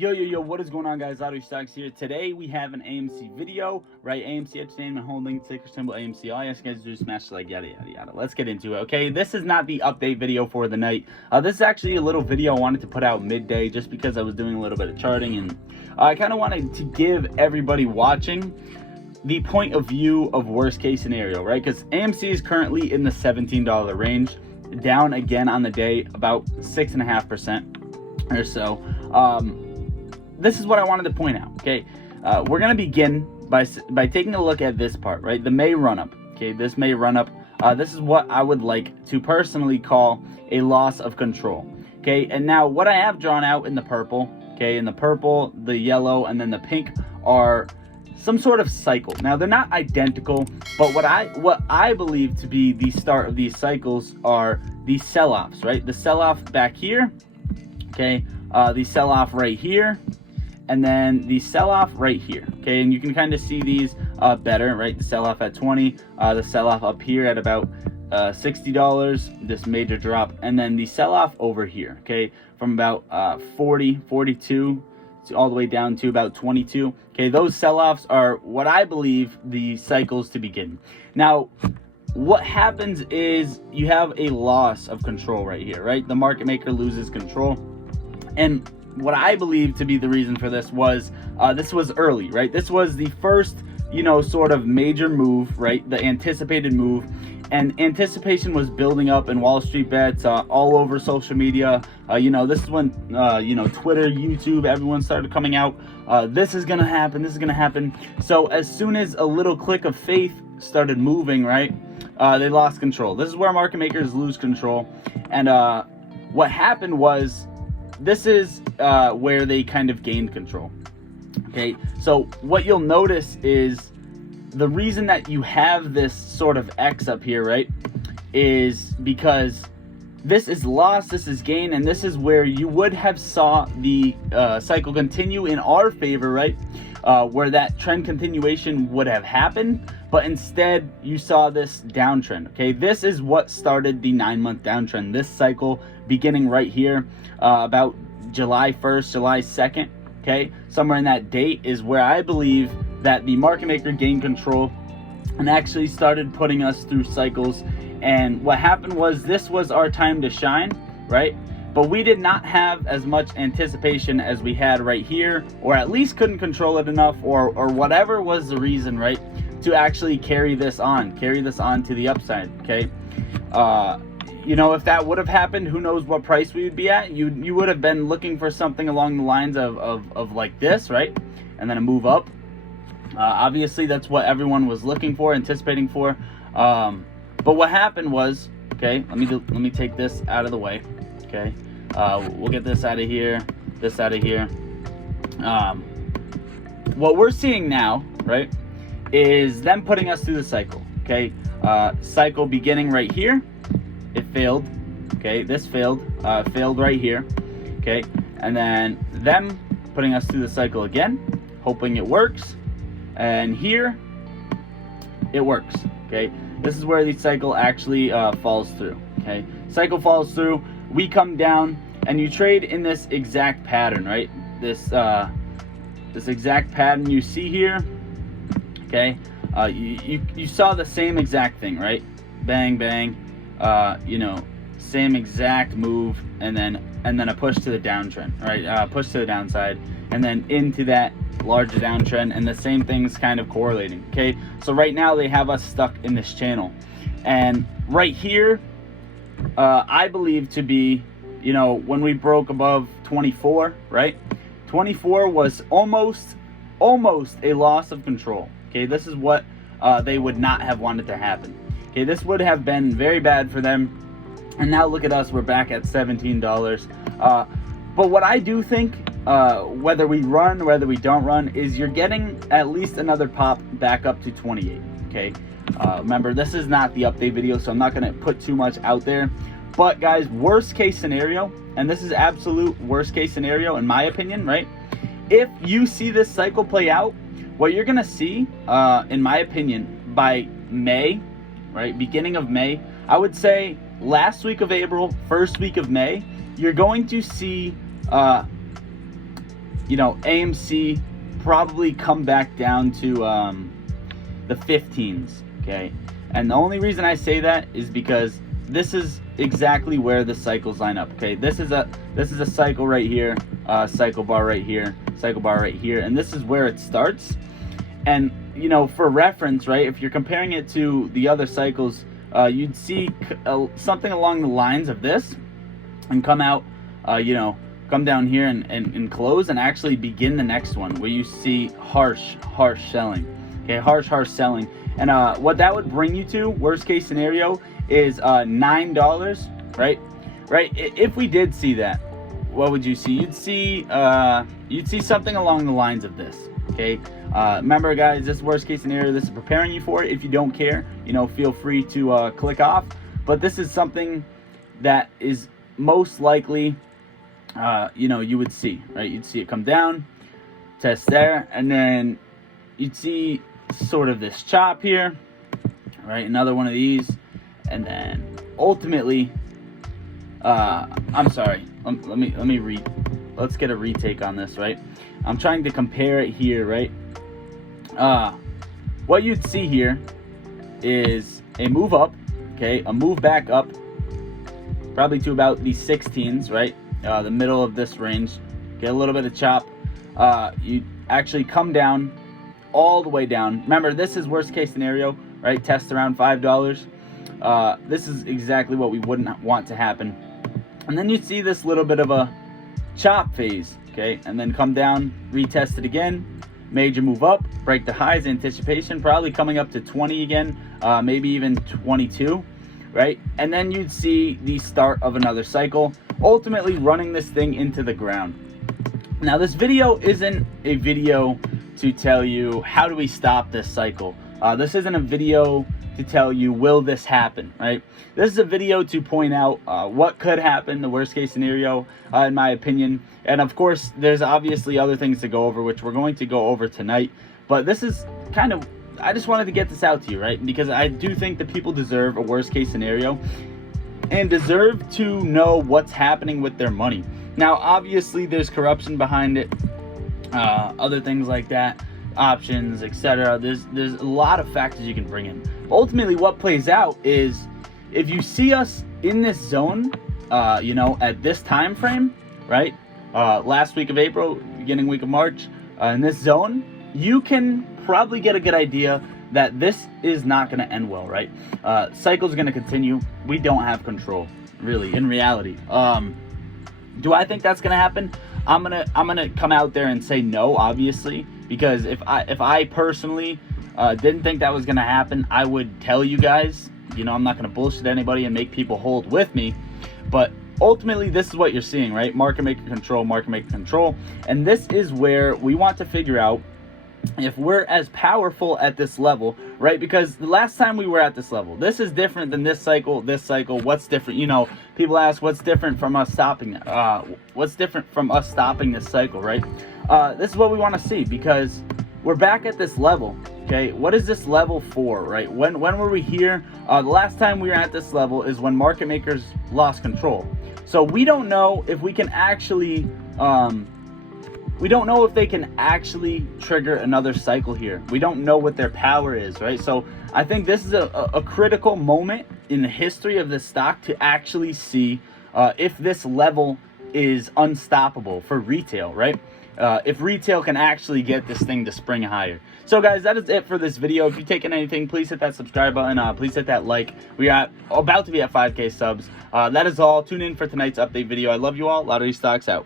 Yo, what is going on, guys? Auto Stocks here. Today we have an AMC video, right? AMC Entertainment Holding, ticker symbol AMC. All you guys do is smash like yada. Let's get into it, okay? This is not the update video for the night. This is actually a little video I wanted to put out midday just because I was doing a little bit of charting, and I kind of wanted to give everybody watching the point of view of worst case scenario, right? Because AMC is currently in the $17 range, down again on the day, about 6.5% or so. This is what I wanted to point out, okay? We're going to begin by taking a look at this part, right? The May run-up, okay? This May run-up, this is what I would like to personally call a loss of control, okay? And now what I have drawn out in the purple, okay? In the purple, the yellow, and then the pink are some sort of cycle. Now, they're not identical, but what I believe to be the start of these cycles are these sell-offs, right? The sell-off back here, okay? The sell-off right here, and then the sell-off right here, okay? And you can kind of see these better, right? The sell-off at 20, the sell-off up here at about $60, this major drop, and then the sell-off over here, okay? From about 40, 42, all the way down to about 22. Okay, those sell-offs are what I believe the cycles to begin. Now, what happens is you have a loss of control right here, right? The market maker loses control. And what I believe to be the reason for this was early, right? This was the first, sort of major move, right? The anticipated move. And anticipation was building up in Wall Street Bets, all over social media. This is when, Twitter, YouTube, everyone started coming out. This is going to happen. This is going to happen. So as soon as a little click of faith started moving, right, they lost control. This is where market makers lose control. And what happened was this is where they kind of gained control. Okay, so what you'll notice is the reason that you have this sort of X up here, right, is because this is loss, this is gain, and this is where you would have saw the cycle continue in our favor, right, where that trend continuation would have happened, but instead you saw this downtrend, okay? This is what started the 9-month downtrend, this cycle beginning right here, about July 1st, July 2nd, okay? Somewhere in that date is where I believe that the market maker gained control and actually started putting us through cycles. And what happened was this was our time to shine, right? But we did not have as much anticipation as we had right here, or at least couldn't control it enough, or whatever was the reason, right, to actually carry this on to the upside, okay? If that would have happened, who knows what price we would be at. You would have been looking for something along the lines of like this, right? And then a move up. Obviously, that's what everyone was looking for, anticipating for. But what happened was, okay, let me take this out of the way. Okay, we'll get this out of here, this out of here. What we're seeing now, right, is them putting us through the cycle. Okay, cycle beginning right here. It failed. Okay, this failed. Failed right here. Okay, and then them putting us through the cycle again, hoping it works. And here, it works, okay? This is where the cycle actually falls through, okay? Cycle falls through, we come down, and you trade in this exact pattern, right? This exact pattern you see here, okay? You saw the same exact thing, right? Bang, bang, same exact move, and then a push to the downtrend, right? Push to the downside, and then into that larger downtrend, and the same thing's kind of correlating, okay? So right now they have us stuck in this channel, and right here I believe to be, when we broke above 24, right? 24 was almost a loss of control, okay? This is what they would not have wanted to happen, okay? This would have been very bad for them. And now look at us, we're back at $17. But what I do think, whether we run, whether we don't run, is you're getting at least another pop back up to 28, okay? Remember, this is not the update video, so I'm not going to put too much out there. But guys, worst case scenario, and this is absolute worst case scenario in my opinion, right? If you see this cycle play out, what you're going to see, in my opinion, by May, right, beginning of May, I would say last week of April, first week of May, you're going to see you know, AMC probably come back down to the 15s, okay? And the only reason I say that is because this is exactly where the cycles line up, okay? This is a cycle right here, cycle bar right here, cycle bar right here, and this is where it starts. And, you know, for reference, right, if you're comparing it to the other cycles, you'd see something along the lines of this and come out, you know, come down here and close and actually begin the next one where you see harsh selling, okay? Harsh selling. And what that would bring you to, worst case scenario, is $9, right? If we did see that, what would you see? You'd see something along the lines of this, okay? Remember, guys, this is worst case scenario. This is preparing you for it. If you don't care, you know, feel free to click off. But this is something that is most likely, you know, you would see, right? You'd see it come down, test there, and then you'd see sort of this chop here, right? Another one of these, and then ultimately, I'm sorry. Let's get a retake on this, right? I'm trying to compare it here, right? What you'd see here is a move up, okay? A move back up, probably to about the 16s, right? The middle of this range. Get a little bit of chop. You actually come down, all the way down. Remember, this is worst case scenario, right? Test around $5. This is exactly what we wouldn't want to happen. And then you see this little bit of a chop phase, okay? And then come down, retest it again, major move up, break the highs, anticipation, probably coming up to 20 again, maybe even 22, right? And then you'd see the start of another cycle, ultimately running this thing into the ground. Now, this video isn't a video to tell you how do we stop this cycle. This isn't a video to tell you will this happen, right? This is a video to point out what could happen, the worst case scenario, in my opinion. And of course, there's obviously other things to go over, which we're going to go over tonight. But this is kind of, I just wanted to get this out to you, right? Because I do think that people deserve a worst case scenario and deserve to know what's happening with their money. Now, obviously, there's corruption behind it, other things like that, options, etc. There's a lot of factors you can bring in. Ultimately, what plays out is if you see us in this zone, you know, at this time frame, right? Last week of April, beginning week of March, in this zone, you can probably get a good idea that this is not going to end well, right? Cycle's going to continue. We don't have control, really, in reality. Do I think that's going to happen? I'm gonna come out there and say no, obviously, because if I personally didn't think that was going to happen, I would tell you guys. You know, I'm not going to bullshit anybody and make people hold with me. But ultimately, this is what you're seeing, right? Market maker control. And this is where we want to figure out if we're as powerful at this level, right? Because the last time we were at this level, this is different than this cycle, what's different? You know, people ask what's different from us stopping what's different from us stopping this cycle, right? This is what we want to see, because we're back at this level, okay? What is this level for, right? When were we here? The last time we were at this level is when market makers lost control. So we don't know if we can actually we don't know if they can actually trigger another cycle here. We don't know what their power is, right? So I think this is a critical moment in the history of this stock to actually see if this level is unstoppable for retail, right? If retail can actually get this thing to spring higher. So guys, that is it for this video. If you've taken anything, please hit that subscribe button. Please hit that like. We are about to be at 5K subs. That is all. Tune in for tonight's update video. I love you all. Lottery Stocks out.